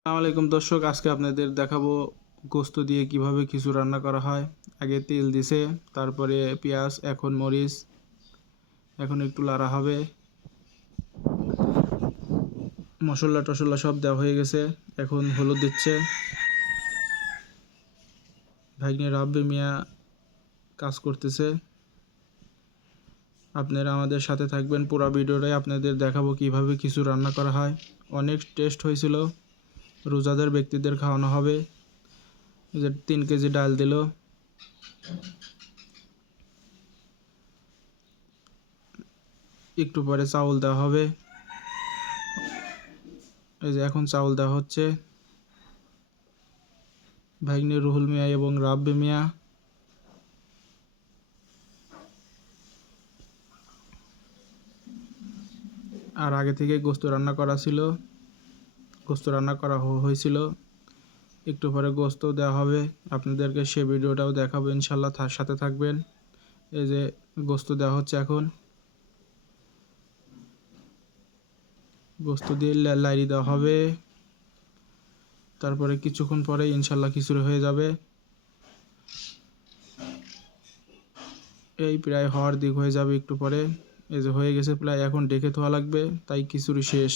আসসালামু আলাইকুম দর্শক, আজকে আপনাদের দেখাবো গোস্ত দিয়ে কিভাবে খিচুড়ি রান্না করা হয়। আগে তেল দিছে, তারপরে পেঁয়াজ, এখন মরিচ, এখন একটু লাড়া হবে। মশলা টশলা সব দেওয়া হয়ে গেছে, এখন হলুদ দিচ্ছে। ভাগ্নে রাব্বি মিয়া কাজ করতেছে। আপনারা আমাদের সাথে থাকবেন, পুরো ভিডিওটাই আপনাদের দেখাবো কিভাবে খিচুড়ি রান্না করা হয়। অনেক টেস্ট হয়েছিল, রোজাদার ব্যক্তিদের খাওয়ানো হবে। এই যে 3 কেজি ডাল দিল, একটু পরে চাউল দেওয়া হবে। এই যে এখন চাউল দেওয়া হচ্ছে। ভাগ্নে রুহুল মিয়া এবং রাব্বি মিয়া আর আগে থেকে গোস্ত রান্না করা ছিল, গোস্ত রান্না করা হয়েছিল। একটু পরে গোস্ত দেওয়া হবে, আপনাদেরকে সে ভিডিওটাও দেখাবো ইনশাল্লাহ, তার সাথে থাকবেন। এই যে গোস্ত দেওয়া হচ্ছে, এখন গোস্ত দিয়ে লাইরি দেওয়া হবে। তারপরে কিছুক্ষণ পরে ইনশাল্লাহ খিচুড়ি হয়ে যাবে। এই প্রায় হওয়ার দিক হয়ে যাবে একটু পরে। এই যে হয়ে গেছে প্রায়, এখন ডেকে ধোয়া লাগবে, তাই খিচুড়ি শেষ।